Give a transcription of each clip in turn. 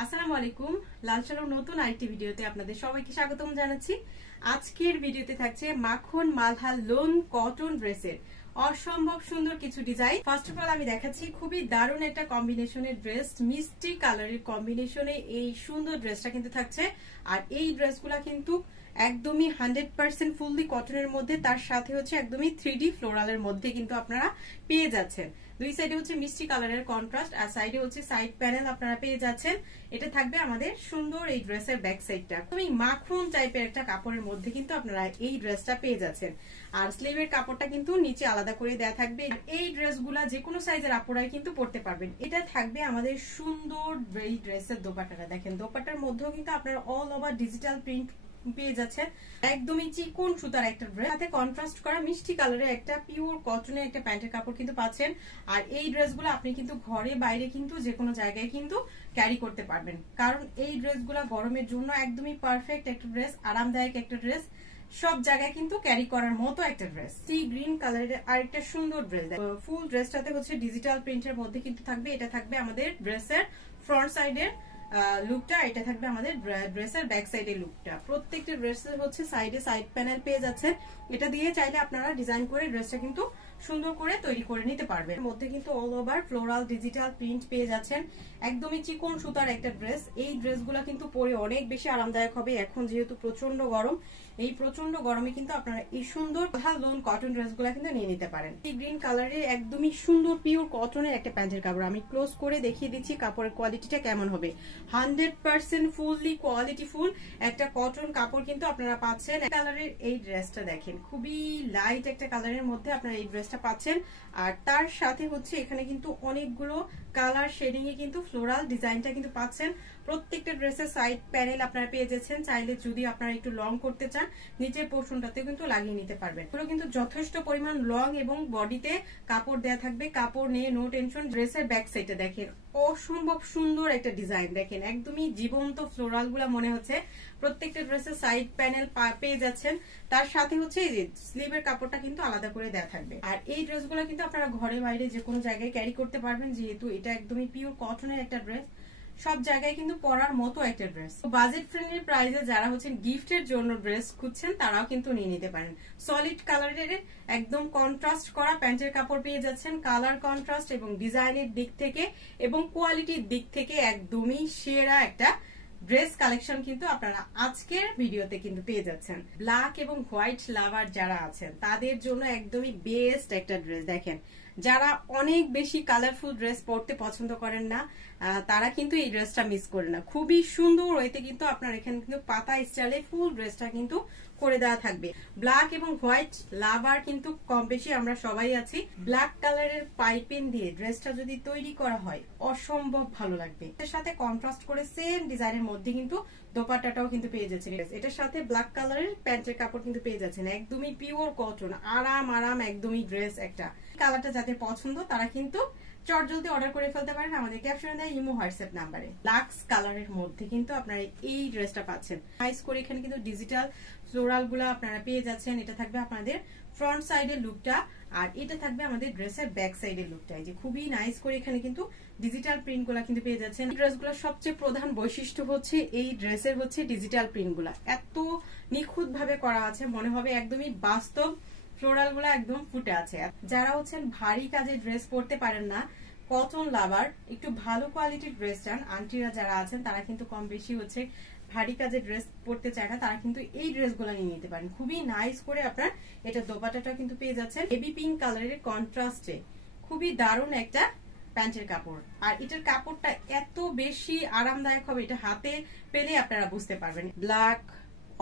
আসসালামু আলাইকুম। লাল শালুর নতুন আরেকটি ভিডিওতে আপনাদের সবাইকে স্বাগতম জানাচ্ছি। আজকের ভিডিওতে থাকছে মাখন মালহার লোন কটন ড্রেসের অসম্ভব সুন্দর কিছু ডিজাইন। ফার্স্ট অফ অল আমি দেখাচ্ছি খুবই দারুণ একটা কম্বিনেশনের ড্রেস, মিষ্টি কালারের কম্বিনেশনে এই সুন্দর ড্রেসটা কিন্তু থাকছে। আর এই ড্রেসগুলা কিন্তু একদমই 100% ফুললি কটনের মধ্যে, তার সাথে হচ্ছে একদমই 3D ফ্লোরালের মধ্যে কিন্তু আপনারা পেয়ে যাচ্ছেন। দুই সাইডে হচ্ছে মিষ্টি কালারের কন্ট্রাস্ট, আর সাইডে হচ্ছে সাইড প্যানেল আপনারা পেয়ে যাচ্ছেন। এটা থাকবে আমাদের সুন্দর এই ড্রেসের ব্যাক সাইডটা, খুবই মাখন টাইপের একটা কাপড়ের মধ্যে কিন্তু আপনারা এই ড্রেসটা পেয়ে যাচ্ছেন। আর স্লিভের কাপড়টা কিন্তু নিচে আলাদা করে দেয়া থাকবে। এই ড্রেসগুলা যে কোনো সাইজের আপুরাই কিন্তু পরতে পারবেন। এটা থাকবে আমাদের সুন্দর এই ড্রেসের দোপাট্টাটা, দেখেন দোপাট্টার মধ্যেও কিন্তু আপনারা অল ওভার ডিজিটাল প্রিন্ট পেয়ে যাচ্ছেন। একদমই চিকন সুতার একটা ড্রেস, সাথে কন্ট্রাস্ট করা মিষ্টি কালারের একটা পিওর কটনের একটা প্যান্টের কাপড় কিন্তু পাচ্ছেন। আর এই ড্রেসগুলো আপনি কিন্তু ঘরে বাইরে কিন্তু যে কোনো জায়গায় কিন্তু ক্যারি করতে পারবেন, কারণ এই ড্রেসগুলো গরমের জন্য একদমই পারফেক্ট একটা ড্রেস, আরামদায়ক একটা ড্রেস, সব জায়গায় কিন্তু ক্যারি করার মতো একটা ড্রেস। সি গ্রিন কালারের আরেকটা সুন্দর ড্রেস, ফুল ড্রেসটাতে হচ্ছে ডিজিটাল প্রিন্টের মধ্যে কিন্তু থাকবে। এটা থাকবে আমাদের ড্রেসের ফ্রন্ট সাইডের লুকটা, এটা থাকবে আমাদের ড্রেসের ব্যাক সাইডের লুকটা। প্রত্যেকটা ড্রেসের হচ্ছে সাইডে সাইড প্যানেল পেয়ে যাচ্ছেন। এটা দিয়ে চাইলে আপনারা ডিজাইন করে ড্রেসটা কিন্তু সুন্দর করে তৈরি করে নিতে পারবেন। এর মধ্যে কিন্তু all over floral digital print পেয়ে যাচ্ছেন। একদমই চিকন সুতার একটা ড্রেস। এই ড্রেসগুলো কিন্তু পরে অনেক বেশি আরামদায়ক হবে। এখন যেহেতু প্রচন্ড গরম, এই প্রচন্ড গরমে কিন্তু আপনারা এই সুন্দর লোন কটন ড্রেসগুলো কিন্তু নিয়ে নিতে পারেন। এই গ্রিন কালারের একদমই সুন্দর পিওর কটনের একটা প্যান্টের কাপড় আমি ক্লোজ করে দেখিয়ে দিচ্ছি কাপড়ের কোয়ালিটিটা কেমন হবে। 100% ফুললি কোয়ালিটি ফুল একটা কটন কাপড় কিন্তু আপনারা পাচ্ছেন। কালারের এই ড্রেসটা দেখেন, খুবই লাইট একটা কালারের মধ্যে আপনারা এই ড্রেসটা পাচ্ছেন। আর তার সাথে হচ্ছে এখানে কিন্তু অনেকগুলো কালার শেডিং এ কিন্তু ফ্লোরাল ডিজাইনটা কিন্তু পাচ্ছেন। প্রত্যেকটা ড্রেসের সাইড প্যানেল আপনারা পেয়ে যাচ্ছেন। চাইলে যদি আপনারা একটু লং করতে চান, নিচের পোর্শনটাতে কিন্তু লাগিয়ে নিতে পারবেন। এগুলো কিন্তু যথেষ্ট পরিমাণ লং এবং বডিতে কাপড় দেয়া থাকবে, কাপড় নিয়ে নো টেনশন। ড্রেসের ব্যাক সাইডে দেখেন অসম্ভব সুন্দর একটা ডিজাইন, দেখেন একদমই জীবন্ত ফ্লোরাল গুলা মনে হচ্ছে। প্রত্যেকটা ড্রেসের সাইড প্যানেল পেয়ে যাচ্ছেন। তার সাথে হচ্ছে এই যে স্লিভের কাপড়টা কিন্তু আলাদা করে দেয়া থাকবে। আর এই ড্রেসগুলো কিন্তু আপনারা ঘরে বাইরে যে কোনো জায়গায় ক্যারি করতে পারবেন, যেহেতু এটা একদমই পিওর কটনের একটা ড্রেস, সব জায়গায় কিন্তু পরার মতো একটা ড্রেস। বাজেট ফ্রেন্ডলি প্রাইসে যারা হচ্ছেন গিফটের জন্য ড্রেস খুঁজছেন, তারাও কিন্তু নিয়ে নিতে পারেন। সলিড কালারের একদম কন্ট্রাস্ট করা প্যান্টের কাপড় পেয়ে যাচ্ছেন। কালার কন্ট্রাস্ট এবং ডিজাইনের দিক থেকে এবং কোয়ালিটির দিক থেকে একদমই সেরা একটা ড্রেস কালেকশন কিন্তু আপনারা আজকের ভিডিওতে কিন্তু পেয়ে যাচ্ছেন। ব্ল্যাক এবং হোয়াইট লাভার যারা আছেন তাদের জন্য একদমই বেস্ট একটা ড্রেস। দেখেন যারা অনেক বেশি কালারফুল ড্রেস পরতে পছন্দ করেন না, তারা কিন্তু এই ড্রেসটা মিস করে না। খুবই সুন্দর ওয়েতে কিন্তু আপনার এখানে কিন্তু পাতা স্টাইলে ফুল ড্রেসটা কিন্তু করে দেওয়া থাকবে। ব্ল্যাক এবং হোয়াইট লাভার কিন্তু কম বেশি আমরা সবাই আছি। ব্ল্যাক কালারের পাইপিং দিয়ে ড্রেসটা যদি তৈরি করা হয় অসম্ভব ভালো লাগবে। এর সাথে কন্ট্রাস্ট করে সেম ডিজাইনের মধ্যে কিন্তু দোপাট্টাটাও কিন্তু পেয়ে যাচ্ছেন। এটার সাথে ব্ল্যাক কালারের প্যান্টের কাপড় কিন্তু পেয়ে যাচ্ছেন। একদমই পিওর কটন, আরাম আরাম একদমই ড্রেস একটা। কালারটা যাদের পছন্দ তারা কিন্তু চট জলদি অর্ডার করে ফেলতে পারেন আমাদের ক্যাপশনে দেয় ইমো হোয়াটসঅ্যাপ নাম্বারে। লাক্স কালারের মধ্যে কিন্তু আপনারা এই ড্রেসটা পাচ্ছেন। নাইস করে এখানে কিন্তু ডিজিটাল ফ্লোরাল গুলা আপনারা পেয়ে যাচ্ছেন। এটা থাকবে আপনাদের ফ্রন্ট সাইডের লুকটা, আর এটা থাকবে আমাদের ড্রেসের ব্যাক সাইডের লুকটা। এই যে খুবই নাইস করে এখানে কিন্তু ডিজিটাল প্রিন্ট গুলা কিন্তু পেয়ে যাচ্ছেন। ড্রেসগুলোর সবচেয়ে প্রধান বৈশিষ্ট্য হচ্ছে এই ড্রেসের হচ্ছে ডিজিটাল প্রিন্ট গুলা এত নিখুঁত ভাবে করা আছে, মনে হবে একদমই বাস্তব ফ্লোরাল গুলা একদম ফুটে আছে। যারা হচ্ছেন ভারী কাজে ড্রেস পরতে পারেন না, কটন লাভার, একটু ভালো কোয়ালিটির ড্রেস চান, আন্টিরা যারা আছেন তারা কিন্তু কম বেশি হচ্ছে ভারী কাজে ড্রেস পরতে চায় না, তারা কিন্তু এই ড্রেসগুলো নিয়ে নিতে পারেন। খুবই নাইস করে আপনার এটা দোপাট্টাটা কিন্তু পেয়ে যাচ্ছেন বেবি পিঙ্ক কালারের কন্ট্রাস্টে। খুবই দারুণ একটা প্যান্টের কাপড়, আর এটার কাপড়টা এত বেশি আরামদায়ক হবে, এটা হাতে পেলে আপনারা বুঝতে পারবেন। ব্ল্যাক,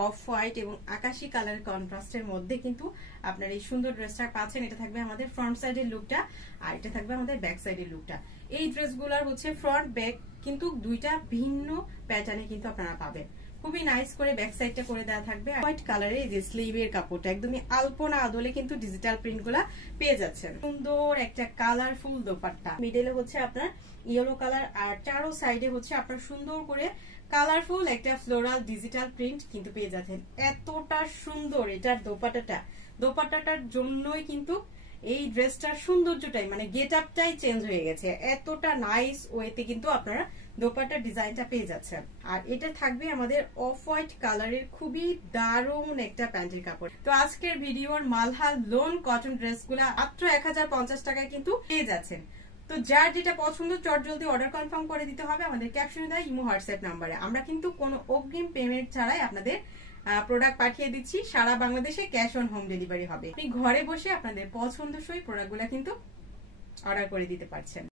অফ হোয়াইট এবং আকাশি কালারের কন্ট্রাস্টের মধ্যে কিন্তু আপনার এই সুন্দর ড্রেসটা পাচ্ছেন। এটা থাকবে আমাদের ফ্রন্ট সাইডের লুকটা, আর এটা থাকবে আমাদের ব্যাক সাইডের লুকটা। এই ড্রেসগুলোর হচ্ছে ফ্রন্ট ব্যাক কিন্তু দুইটা ভিন্ন প্যাটার্নে কিন্তু আপনারা পাবেন। খুবই নাইস করে ব্যাক সাইডটা করে দেওয়া থাকবে। হোয়াইট কালারের যে স্লিভের কাপড়টা একদমই আলপনা আদলে কিন্তু ডিজিটাল প্রিন্ট গুলা পেয়ে যাচ্ছেন। সুন্দর একটা কালারফুল দোপাট্টা, মিডলে হচ্ছে আপনার ইয়েলো কালার, আর চারো সাইডে হচ্ছে আপনার সুন্দর করে কালারফুল একটা ফ্লোরাল ডিজিটাল প্রিন্ট কিন্তু পেয়ে যাচ্ছেন। এতটা সুন্দর এটার দোপাট্টাটার জন্যই কিন্তু এই ড্রেসটার সৌন্দর্যটাই মানে গেট আপটাই চেঞ্জ হয়ে গেছে। এতটা নাইস ওয়েতে কিন্তু আপনারা দোপাট্টার ডিজাইনটা পেয়ে যাচ্ছেন। আর এটা থাকবে আমাদের অফ হোয়াইট কালারের খুবই দারুণ একটা প্যান্টের কাপড়। তো আজকের ভিডিওর মালহাল লোন কটন ড্রেসগুলো মাত্র 1050 টাকায় কিন্তু পেয়ে যাচ্ছেন। তো যার যেটা পছন্দ চট জলদি অর্ডার কনফার্ম করে দিতে হবে আমাদের ক্যাপশনে দেওয়া ইমো হোয়াটসঅ্যাপ নাম্বারে। আমরা কিন্তু কোনো অগ্রিম পেমেন্ট ছাড়াই আপনাদের প্রোডাক্ট পাঠিয়ে দিচ্ছি। সারা বাংলাদেশে ক্যাশ অন হোম ডেলিভারি হবে। আপনি ঘরে বসে আপনাদের পছন্দসই প্রোডাক্টগুলো কিন্তু অর্ডার করে দিতে পারছেন।